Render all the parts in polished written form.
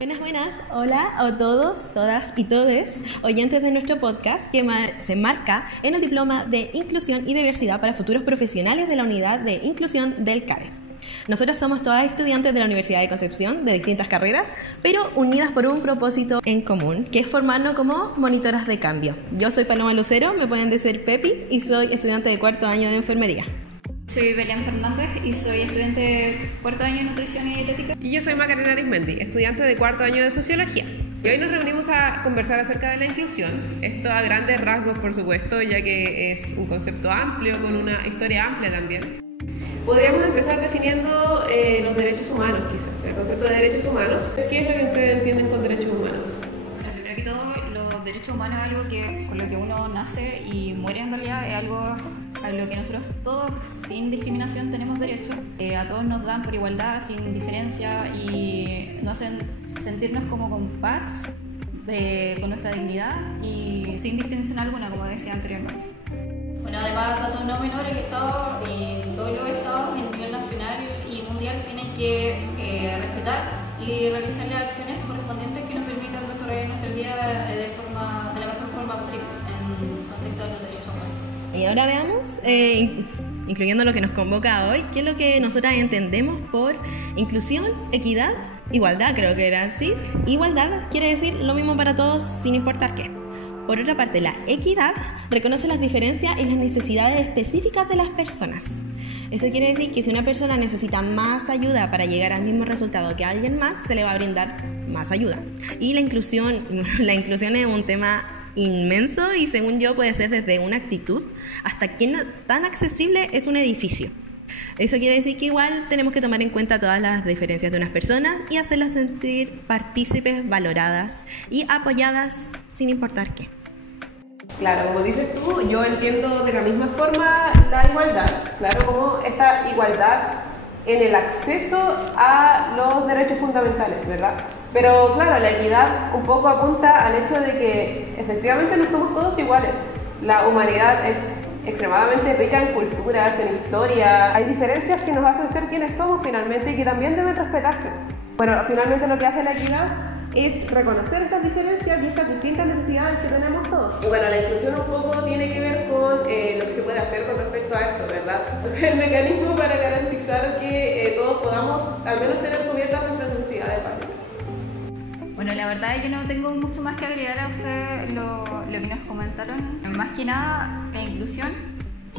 Buenas, hola a todos, todas y todes, oyentes de nuestro podcast que se enmarca en el Diploma de Inclusión y Diversidad para Futuros Profesionales de la Unidad de Inclusión del CADE. Nosotras somos todas estudiantes de la Universidad de Concepción de distintas carreras, pero unidas por un propósito en común, que es formarnos como monitoras de cambio. Yo soy Paloma Lucero, me pueden decir Pepi, y soy estudiante de cuarto año de enfermería. Soy Belén Fernández y soy estudiante de cuarto año de nutrición y dietética. Y yo soy Macarena Arismendi, estudiante de cuarto año de sociología. Y hoy nos reunimos a conversar acerca de la inclusión, esto a grandes rasgos por supuesto, ya que es un concepto amplio, con una historia amplia también. Podríamos empezar definiendo los derechos humanos quizás, el concepto de derechos humanos. ¿Qué es lo que ustedes entienden con derechos humanos? Bueno, primero que todo, los derechos humanos es algo con lo que uno nace y muere en realidad, es algo a lo que nosotros todos, sin discriminación, tenemos derecho. A todos nos dan por igualdad, sin diferencia, y nos hacen sentirnos como con paz, con nuestra dignidad y sin distinción alguna, como decía anteriormente. Bueno, además, dato no menor, el Estado y todos los Estados a nivel nacional y mundial tienen que respetar y realizar las acciones correspondientes que nos permitan desarrollar nuestra vida de la mejor forma posible en contexto de los derechos humanos. Y ahora veamos, incluyendo lo que nos convoca hoy, qué es lo que nosotras entendemos por inclusión, equidad, igualdad, creo que era así. Igualdad quiere decir lo mismo para todos sin importar qué. Por otra parte, la equidad reconoce las diferencias y las necesidades específicas de las personas. Eso quiere decir que si una persona necesita más ayuda para llegar al mismo resultado que alguien más, se le va a brindar más ayuda. Y la inclusión es un tema inmenso y, según yo, puede ser desde una actitud hasta qué tan accesible es un edificio. Eso quiere decir que igual tenemos que tomar en cuenta todas las diferencias de unas personas y hacerlas sentir partícipes, valoradas y apoyadas sin importar qué. Claro, como dices tú, yo entiendo de la misma forma la igualdad, claro, como esta igualdad en el acceso a los derechos fundamentales, ¿verdad? Pero claro, la equidad un poco apunta al hecho de que efectivamente no somos todos iguales. La humanidad es extremadamente rica en culturas, en historia. Hay diferencias que nos hacen ser quienes somos finalmente y que también deben respetarse. Bueno, finalmente lo que hace la equidad es reconocer estas diferencias y estas distintas necesidades que tenemos todos. Y bueno, la inclusión un poco tiene que ver con lo que se puede hacer con respecto a esto, ¿verdad? El mecanismo para garantizar que todos podamos al menos tener cubiertas nuestras necesidades básicas. Bueno, la verdad es que no tengo mucho más que agregar a ustedes lo que nos comentaron. Más que nada, la inclusión,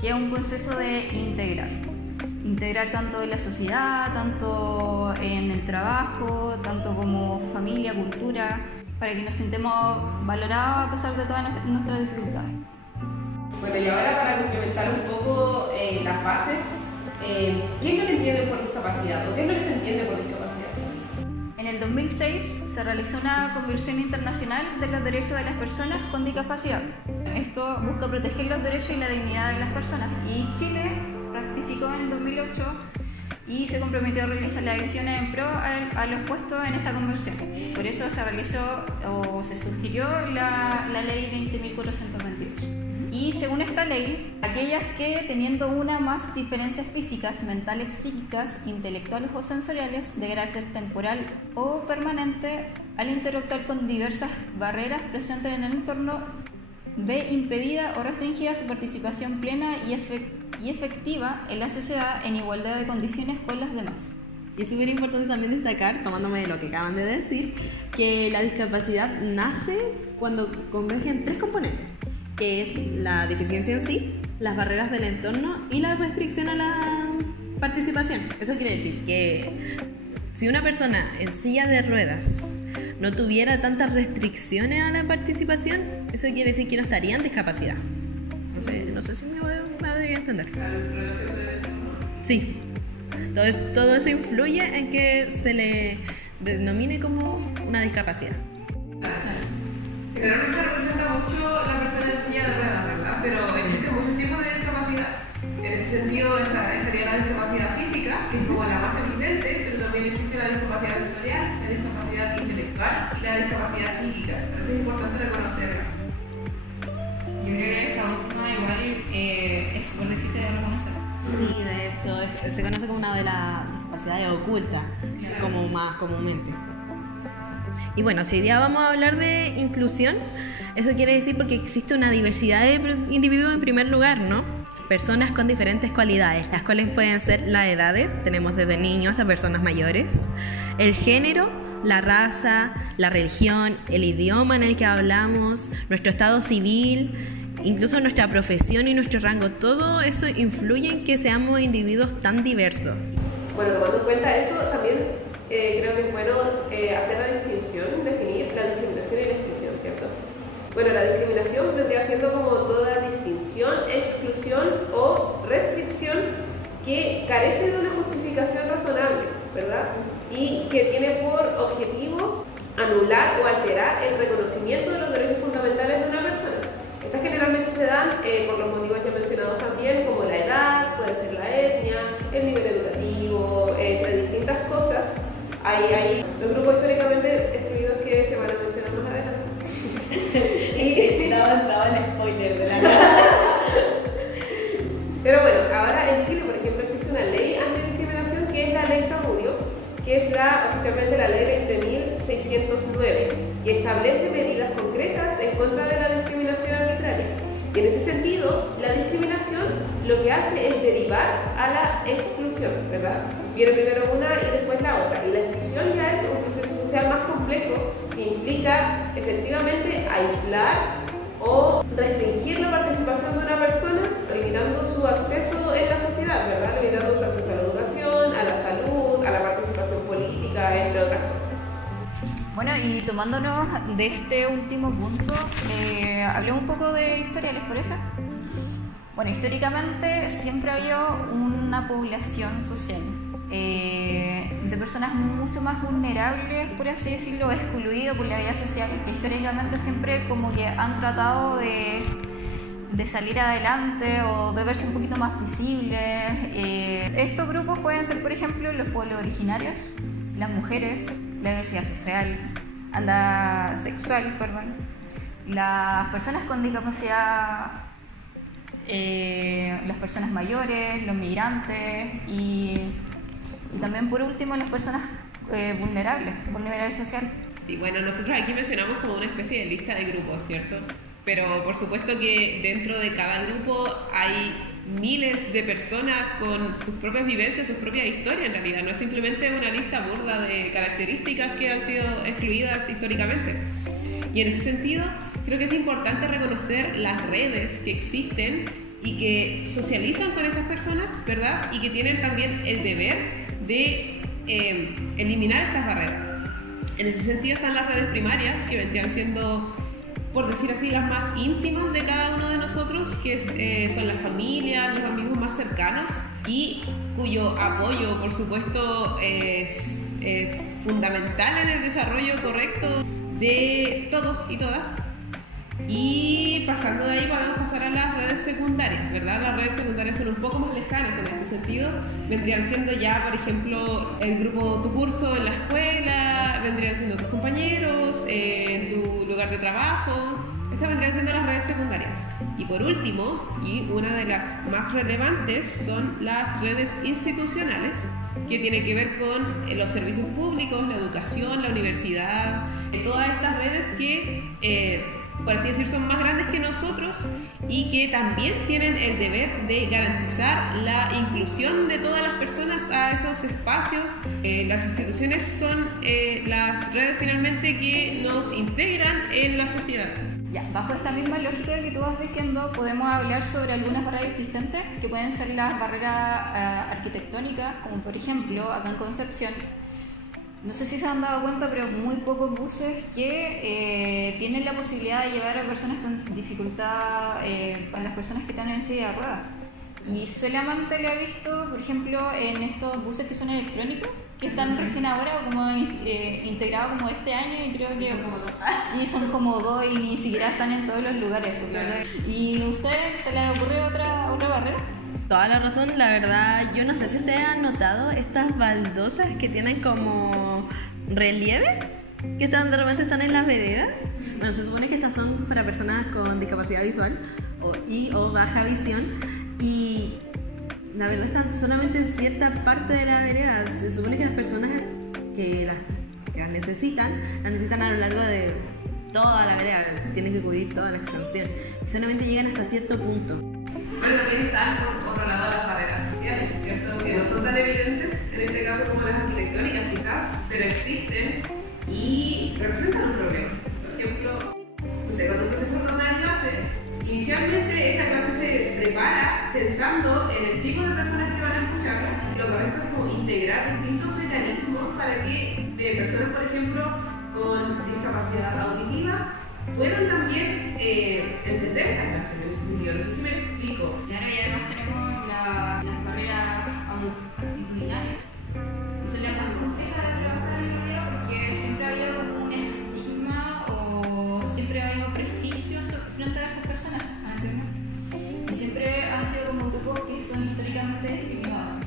que es un proceso de integrar tanto en la sociedad, tanto en el trabajo, tanto como familia, cultura, para que nos sintamos valorados a pesar de todas nuestras dificultades. Bueno, y ahora para complementar un poco las bases, ¿qué es lo que entienden por discapacidad? ¿O qué es lo que se entiende por discapacidad? En el 2006 se realizó una Convención Internacional de los Derechos de las Personas con Discapacidad. Esto busca proteger los derechos y la dignidad de las personas, y Chile ratificó en 2008 y se comprometió a realizar las acciones en pro a los puestos en esta convención. Por eso se realizó o se sugirió la ley 20.422. Y según esta ley, aquellas que, teniendo una más diferencias físicas, mentales, psíquicas, intelectuales o sensoriales de carácter temporal o permanente, al interactuar con diversas barreras presentes en el entorno, ve impedida o restringida su participación plena y efectiva en la sociedad en igualdad de condiciones con las demás. Y es súper importante también destacar, tomándome de lo que acaban de decir, que la discapacidad nace cuando convergen tres componentes, que es la deficiencia en sí, las barreras del entorno y la restricción a la participación. Eso quiere decir que si una persona en silla de ruedas no tuviera tantas restricciones a la participación, eso quiere decir que no estaría en discapacidad. No sé si me voy a entender. Sí. Todo eso influye en que se le denomine como una discapacidad. Generalmente representa mucho la persona en silla de ruedas, ¿verdad? Pero existen muchos tipos de discapacidad. En ese sentido estaría la discapacidad física, que es como la más evidente, pero también existe la discapacidad sensorial, la discapacidad intelectual y la discapacidad psíquica. Por eso es importante reconocerlas. Yo creo que esa última igual es súper difícil de reconocer. Sí, de hecho, se conoce como una de las discapacidades ocultas, como más comúnmente. Y bueno, si hoy día vamos a hablar de inclusión, eso quiere decir porque existe una diversidad de individuos en primer lugar, ¿no? Personas con diferentes cualidades, las cuales pueden ser las edades, tenemos desde niños hasta personas mayores, el género, la raza, la religión, el idioma en el que hablamos, nuestro estado civil, incluso nuestra profesión y nuestro rango. Todo eso influye en que seamos individuos tan diversos. Bueno, tomando en cuenta eso, también creo que es bueno hacer la distinción, definir la discriminación y la exclusión, ¿cierto? Bueno, la discriminación vendría siendo como toda distinción, exclusión o restricción que carece de una justificación razonable, ¿verdad? Y que tiene por objetivo anular o alterar el reconocimiento de los derechos fundamentales de una persona. Estas generalmente se dan por los motivos ya mencionados también, como la edad, puede ser la etnia, el nivel educativo, entre distintas cosas. Hay los grupos históricamente excluidos que se van a mencionar más adelante. Y daba el spoiler de la cara. Pero bueno, ahora en Chile, por ejemplo, existe una ley antidiscriminación que es la Ley Zamudio, que es oficialmente la Ley 20.609, que establece medidas concretas en contra de la discriminación arbitraria. Y en ese sentido, la discriminación lo que hace es derivar a la exclusión, ¿verdad? Viene primero una y después la otra. Y la exclusión ya es un proceso social más complejo que implica efectivamente aislar o restringir la participación de una persona, limitando su acceso en la sociedad, ¿verdad? Limitando su acceso a la educación, a la salud, a la participación política, entre otras cosas. Bueno, y tomándonos de este último punto, hablemos un poco de historia, ¿les parece? Bueno, históricamente siempre había una población social de personas mucho más vulnerables, por así decirlo, excluidas por la vida social, que históricamente siempre como que han tratado de salir adelante o de verse un poquito más visibles. Estos grupos pueden ser, por ejemplo, los pueblos originarios, las mujeres, la diversidad social, sexual, las personas con discapacidad, las personas mayores, los migrantes y también por último las personas vulnerables social. Y bueno, nosotros aquí mencionamos como una especie de lista de grupos, ¿cierto? Pero por supuesto que dentro de cada grupo hay miles de personas con sus propias vivencias, sus propias historias en realidad. No es simplemente una lista burda de características que han sido excluidas históricamente. Y en ese sentido, creo que es importante reconocer las redes que existen y que socializan con estas personas, ¿verdad? Y que tienen también el deber de eliminar estas barreras. En ese sentido están las redes primarias, que vendrían siendo, por decir así, las más íntimas de cada uno de nosotros, que son las familias, los amigos más cercanos, y cuyo apoyo, por supuesto, es fundamental en el desarrollo correcto de todos y todas. Y pasando de ahí podemos pasar a las redes secundarias, ¿verdad? Las redes secundarias son un poco más lejanas en este sentido. Vendrían siendo ya, por ejemplo, el grupo, tu curso en la escuela, vendrían siendo tus compañeros, en tu lugar de trabajo. Estas vendrían siendo las redes secundarias. Y por último, y una de las más relevantes, son las redes institucionales, que tienen que ver con los servicios públicos, la educación, la universidad, todas estas redes que por así decir, son más grandes que nosotros y que también tienen el deber de garantizar la inclusión de todas las personas a esos espacios. Las instituciones son las redes finalmente que nos integran en la sociedad. Ya, bajo esta misma lógica que tú vas diciendo, podemos hablar sobre algunas barreras existentes, que pueden ser las barreras arquitectónicas, como por ejemplo, acá en Concepción, no sé si se han dado cuenta, pero muy pocos buses que tienen la posibilidad de llevar a personas con dificultad, a las personas que están en silla de ruedas. Y solamente lo he visto, por ejemplo, en estos buses que son electrónicos, que están recién ahora como integrados como este año, y creo que sí, son como dos y ni siquiera están en todos los lugares. ¿Y a ustedes se les ocurrió otra barrera? Toda la razón, la verdad, yo no sé si ustedes han notado estas baldosas que tienen como relieve, que de repente están en las veredas. Bueno, se supone que estas son para personas con discapacidad visual o baja visión, y la verdad están solamente en cierta parte de la vereda. Se supone que las personas que que las necesitan a lo largo de toda la vereda, tienen que cubrir toda la extensión. Y solamente llegan hasta cierto punto. Bueno, también están por otro lado las barreras sociales, ¿cierto? Que no son tan evidentes, en este caso como las arquitectónicas quizás, pero existen y representan un problema. Por ejemplo, no sé, cuando un profesor da una clase, inicialmente esa clase se prepara pensando en el tipo de personas que van a escucharla. Lo correcto es como integrar distintos mecanismos para que personas, por ejemplo, con discapacidad auditiva puedan también entender esta clase en ese sentido. No sé si me explico. Claro, y además tenemos las barreras actitudinales. Y son las más complejas de trabajar en el video porque siempre ha habido como un estigma o siempre ha habido prejuicios frente a esas personas, ¿entiendes? Y siempre han sido como grupos que son históricamente discriminados.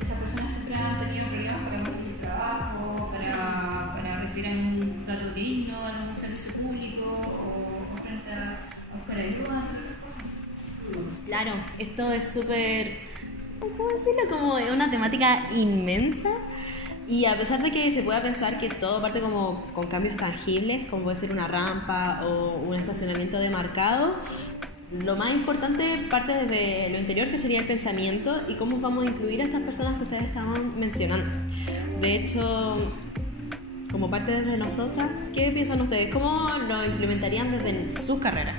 Esas personas siempre han tenido problemas para conseguir trabajo, para recibir algún trato digno, algún servicio público o frente a buscar ayuda, entre otras cosas. Claro, esto es súper, ¿cómo decirlo? Como una temática inmensa. Y a pesar de que se pueda pensar que todo parte como con cambios tangibles, como puede ser una rampa o un estacionamiento demarcado, lo más importante parte desde lo interior, que sería el pensamiento y cómo vamos a incluir a estas personas que ustedes estaban mencionando. De hecho, como parte desde nosotras, ¿qué piensan ustedes? ¿Cómo lo implementarían desde sus carreras?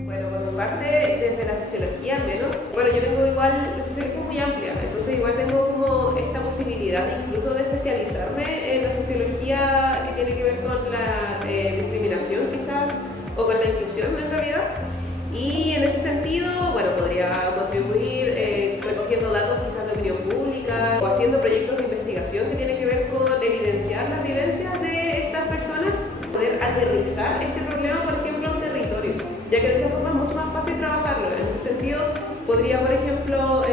Bueno, por mi parte, desde la sociología al menos, bueno, yo tengo igual, la sociología es muy amplia, entonces igual tengo como esta posibilidad incluso de especializarme en la sociología que tiene que ver con la discriminación quizás, o con la inclusión en realidad, y en ese sentido, bueno, podría contribuir recogiendo datos quizás de opinión pública o haciendo proyectos de investigación que tienen que ver con evidenciar las vivencias de estas personas, poder aterrizar este problema, por ejemplo, a un territorio, ya que de esa forma es mucho más fácil trabajarlo. En ese sentido, podría, por ejemplo,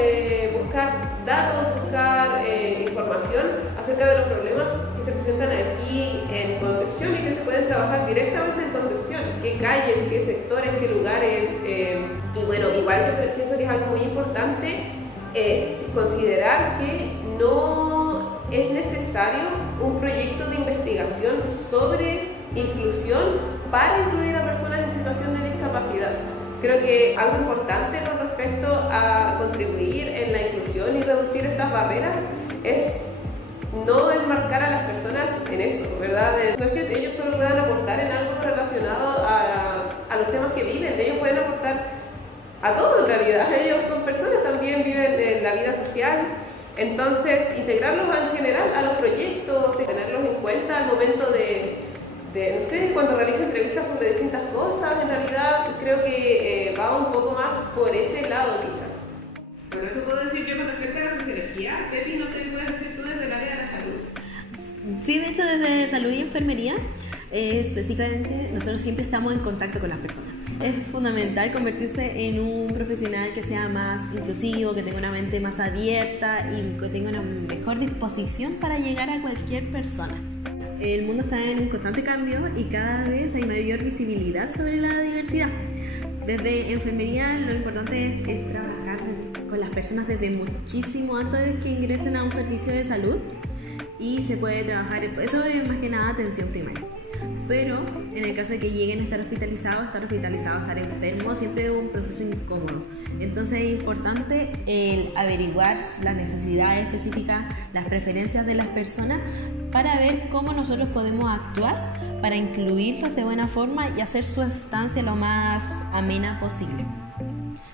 buscar datos, buscar información acerca de los problemas que se presentan aquí en Concepción y que se pueden trabajar directamente en Concepción. Qué calles, qué sectores, qué lugares. Y bueno, igual yo pienso que es algo muy importante considerar que no es necesario un proyecto de investigación sobre inclusión para incluir a personas en situación de discapacidad. Creo que algo importante con respecto a contribuir en la inclusión y reducir estas barreras es no enmarcar a las personas en eso, ¿verdad? No es que ellos solo puedan aportar en algo relacionado a los temas que viven, ellos pueden aportar a todo en realidad, ellos son personas, también viven en la vida social. Entonces, integrarlos en general a los proyectos, tenerlos en cuenta al momento de no sé, cuando realizo entrevistas sobre distintas cosas, en realidad creo que va un poco más por ese lado quizás. Bueno, eso puedo decir yo con respecto a la sociología. Pepi, no sé qué puedes decir tú desde el área de la salud. Sí, de hecho desde salud y enfermería, específicamente nosotros siempre estamos en contacto con las personas. Es fundamental convertirse en un profesional que sea más inclusivo, que tenga una mente más abierta y que tenga una mejor disposición para llegar a cualquier persona. El mundo está en constante cambio y cada vez hay mayor visibilidad sobre la diversidad. Desde enfermería lo importante es trabajar con las personas desde muchísimo antes de que ingresen a un servicio de salud, y se puede trabajar, eso es más que nada atención primaria. Pero en el caso de que lleguen a estar hospitalizados, estar enfermos, siempre es un proceso incómodo. Entonces es importante el averiguar las necesidades específicas, las preferencias de las personas, para ver cómo nosotros podemos actuar para incluirlos de buena forma y hacer su estancia lo más amena posible.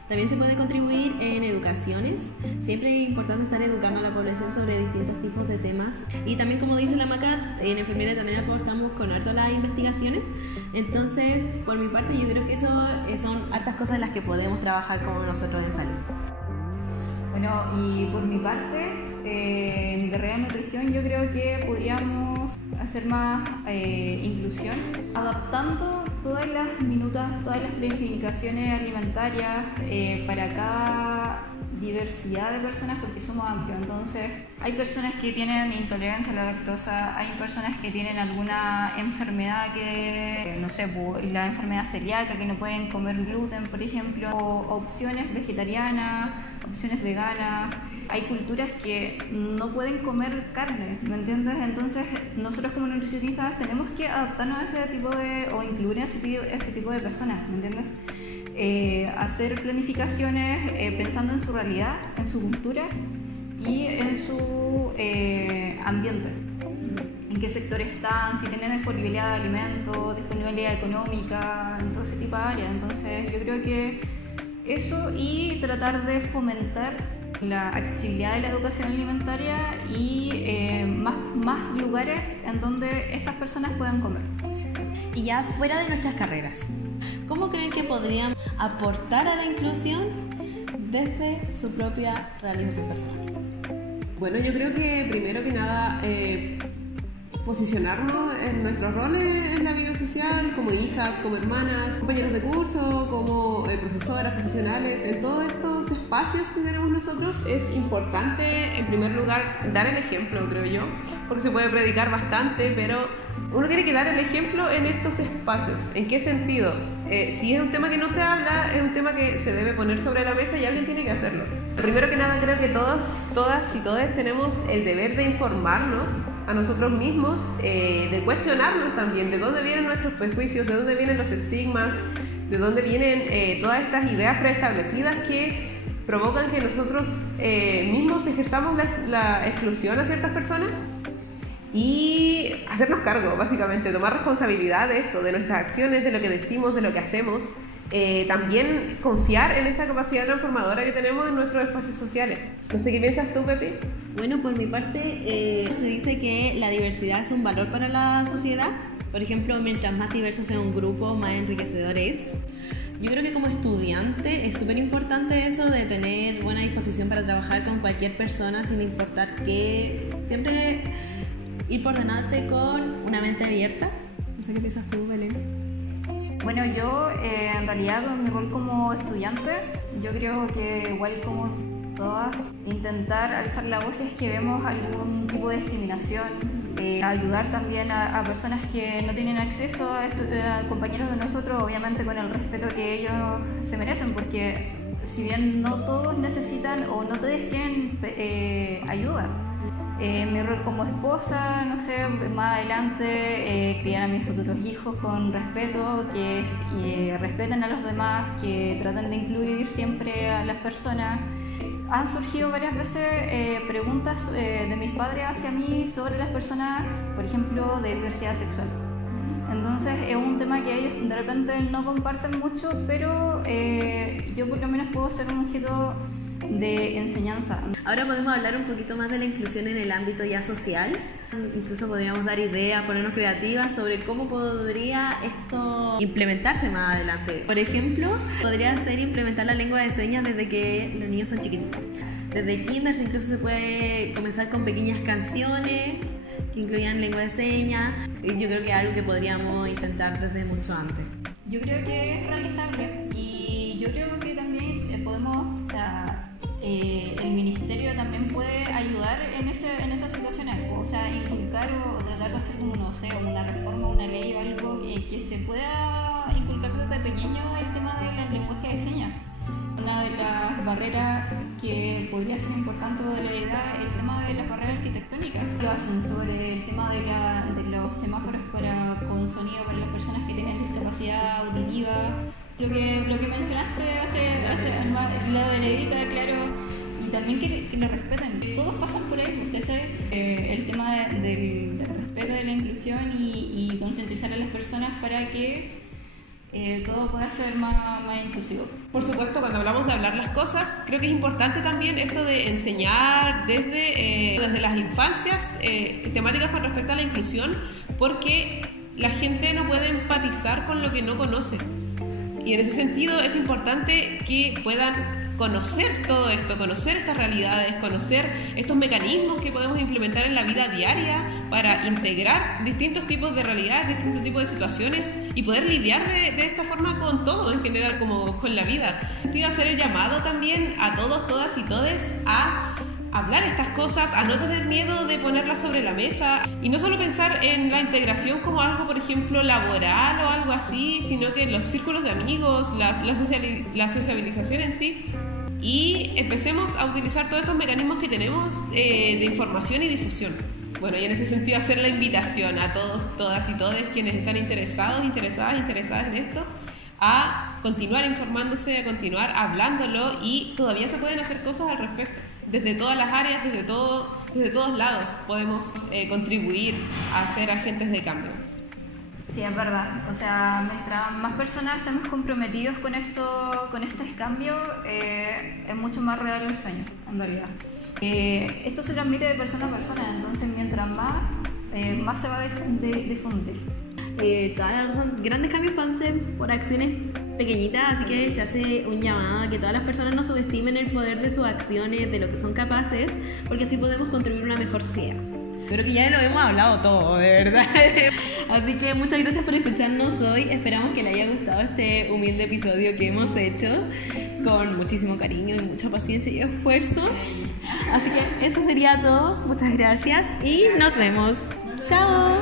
También se puede contribuir en educaciones. Siempre es importante estar educando a la población sobre distintos tipos de temas. Y también, como dice la Maca, en enfermería también aportamos con harto las investigaciones. Entonces, por mi parte, yo creo que eso son hartas cosas en las que podemos trabajar como nosotros en salud. Bueno, y por mi parte, en mi carrera de nutrición yo creo que podríamos hacer más inclusión, adaptando todas las minutas, todas las planificaciones alimentarias para cada diversidad de personas, porque somos amplios. Entonces hay personas que tienen intolerancia a la lactosa, hay personas que tienen alguna enfermedad que, no sé, la enfermedad celíaca, que no pueden comer gluten, por ejemplo, o opciones vegetarianas, opciones veganas. hay culturas que no pueden comer carne, ¿me entiendes? Entonces nosotros como nutricionistas tenemos que adaptarnos a ese tipo o incluir a ese tipo de personas, ¿me entiendes? Hacer planificaciones pensando en su realidad, en su cultura y en su ambiente, en qué sector están, si tienen disponibilidad de alimentos, disponibilidad económica, en todo ese tipo de áreas. Entonces yo creo que eso, y tratar de fomentar la accesibilidad de la educación alimentaria y más lugares en donde estas personas puedan comer. Y ya fuera de nuestras carreras, ¿cómo creen que podrían aportar a la inclusión desde su propia realización personal? Bueno, yo creo que primero que nada posicionarnos en nuestros roles en la vida social, como hijas, como hermanas, compañeros de curso, como profesoras, profesionales, en todos estos espacios que tenemos nosotros. Es importante, en primer lugar, dar el ejemplo, creo yo, porque se puede predicar bastante, pero uno tiene que dar el ejemplo en estos espacios. ¿En qué sentido? Si es un tema que no se habla, es un tema que se debe poner sobre la mesa y alguien tiene que hacerlo. Primero que nada, creo que todas y todos tenemos el deber de informarnos a nosotros mismos, de cuestionarnos también de dónde vienen nuestros prejuicios, de dónde vienen los estigmas, de dónde vienen todas estas ideas preestablecidas que provocan que nosotros mismos ejerzamos la exclusión a ciertas personas, y hacernos cargo, básicamente, tomar responsabilidad de esto, de nuestras acciones, de lo que decimos, de lo que hacemos. También confiar en esta capacidad transformadora que tenemos en nuestros espacios sociales. No sé qué piensas tú, Pepi. Bueno, por mi parte, se dice que la diversidad es un valor para la sociedad. Por ejemplo, mientras más diverso sea un grupo, más enriquecedor es. Yo creo que como estudiante es súper importante eso de tener buena disposición para trabajar con cualquier persona, sin importar qué. Siempre ir por delante con una mente abierta. No sé qué piensas tú, Belén. Bueno, yo en realidad en mi rol como estudiante, yo creo que igual como todas, intentar alzar la voz si es que vemos algún tipo de discriminación, ayudar también a personas que no tienen acceso a compañeros de nosotros, obviamente con el respeto que ellos se merecen, porque si bien no todos necesitan o no todos tienen ayuda. Mi rol como esposa, no sé, más adelante criar a mis futuros hijos con respeto, que respeten a los demás, que traten de incluir siempre a las personas. Han surgido varias veces preguntas de mis padres hacia mí sobre las personas, por ejemplo, de diversidad sexual. Entonces es un tema que ellos de repente no comparten mucho, pero yo por lo menos puedo ser un objeto de enseñanza. Ahora podemos hablar un poquito más de la inclusión en el ámbito ya social. Incluso podríamos dar ideas, ponernos creativas sobre cómo podría esto implementarse más adelante. Por ejemplo, podría ser implementar la lengua de señas desde que los niños son chiquititos. Desde kinder incluso se puede comenzar con pequeñas canciones que incluyan lengua de señas. Y yo creo que es algo que podríamos intentar desde mucho antes. Yo creo que es realizable, y yo creo que también podemos... el ministerio también puede ayudar en esas situaciones, o sea, inculcar o tratar de hacer como, no sé, una reforma, una ley o algo que se pueda inculcar desde pequeño el tema del lenguaje de señas. Una de las barreras que podría ser importante de la edad, el tema de las barreras arquitectónicas, los ascensores, el tema de los semáforos con sonido para las personas que tienen discapacidad auditiva. Lo que mencionaste hace el lado de negrita, claro, y también que lo respeten. Todos pasan por ahí, ¿cachai? El tema del respeto, de la inclusión y concientizar a las personas para que todo pueda ser más inclusivo. Por supuesto, cuando hablamos de hablar las cosas, creo que es importante también esto de enseñar desde las infancias temáticas con respecto a la inclusión, porque la gente no puede empatizar con lo que no conoce. Y en ese sentido es importante que puedan conocer todo esto, conocer estas realidades, conocer estos mecanismos que podemos implementar en la vida diaria para integrar distintos tipos de realidades, distintos tipos de situaciones y poder lidiar de esta forma con todo en general, como con la vida. Quiero hacer el llamado también a todos, todas y todes a hablar estas cosas, a no tener miedo de ponerlas sobre la mesa y no solo pensar en la integración como algo, por ejemplo, laboral o algo así, sino que en los círculos de amigos, la sociabilización en sí, y empecemos a utilizar todos estos mecanismos que tenemos de información y difusión. Bueno, y en ese sentido hacer la invitación a todos, todas y todos quienes están interesadas en esto, a continuar informándose, a continuar hablándolo, y todavía se pueden hacer cosas al respecto. Desde todas las áreas, desde todos lados podemos contribuir a ser agentes de cambio. Sí, es verdad. O sea, mientras más personas estemos comprometidos con estos cambios, es mucho más real el sueño, en realidad. Esto se transmite de persona a persona, entonces mientras más se va a difundir. Toda la razón. Grandes cambios pasan por acciones pequeñitas, así que se hace un llamado a que todas las personas no subestimen el poder de sus acciones, de lo que son capaces, porque así podemos construir una mejor sociedad. Creo que ya lo hemos hablado todo, de verdad. Así que muchas gracias por escucharnos hoy. Esperamos que les haya gustado este humilde episodio que hemos hecho con muchísimo cariño y mucha paciencia y esfuerzo. Así que eso sería todo. Muchas gracias y nos vemos. Chao.